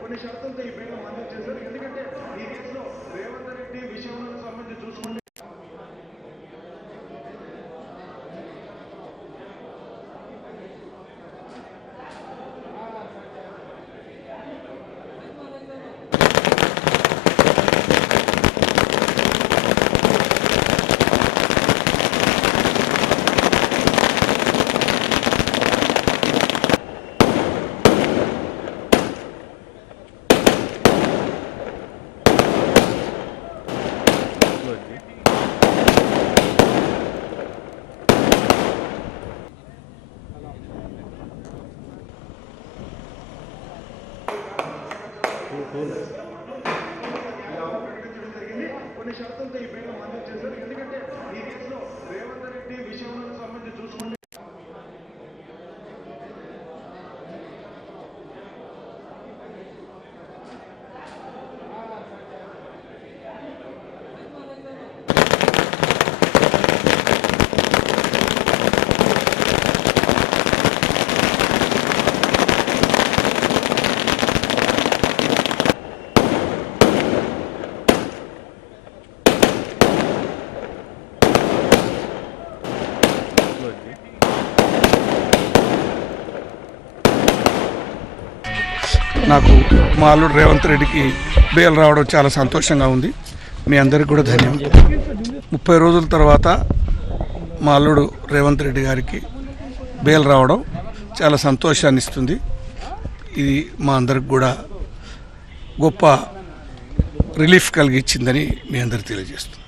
కొన్ని షరతులతో ఈ బిల్లు మంజూరు చేశారు. ఎందుకంటే ఈ కేసులో రేవంత్ రెడ్డి విషయంలో సంబంధించి చూసుకుంటే కొన్ని షరతులతో ఈ బిల్లు మంజూరు చేశారు. ఎందుకంటే ఈ కేసులో రేవంత్ రెడ్డి విషయంలో సంబంధించి చూసుకుంటే నాకు మా అల్లుడు రేవంత్ రెడ్డికి బెయిల్ రావడం చాలా సంతోషంగా ఉంది. మీ అందరికీ కూడా ధన్యవాదాలు. 30 రోజుల తర్వాత మా అల్లుడు రేవంత్ రెడ్డి గారికి బెయిల్ రావడం చాలా సంతోషాన్ని ఇస్తుంది. ఇది మా అందరికి కూడా గొప్ప రిలీఫ్ కలిగించిందని మీ అందరికి తెలియజేస్తుంది.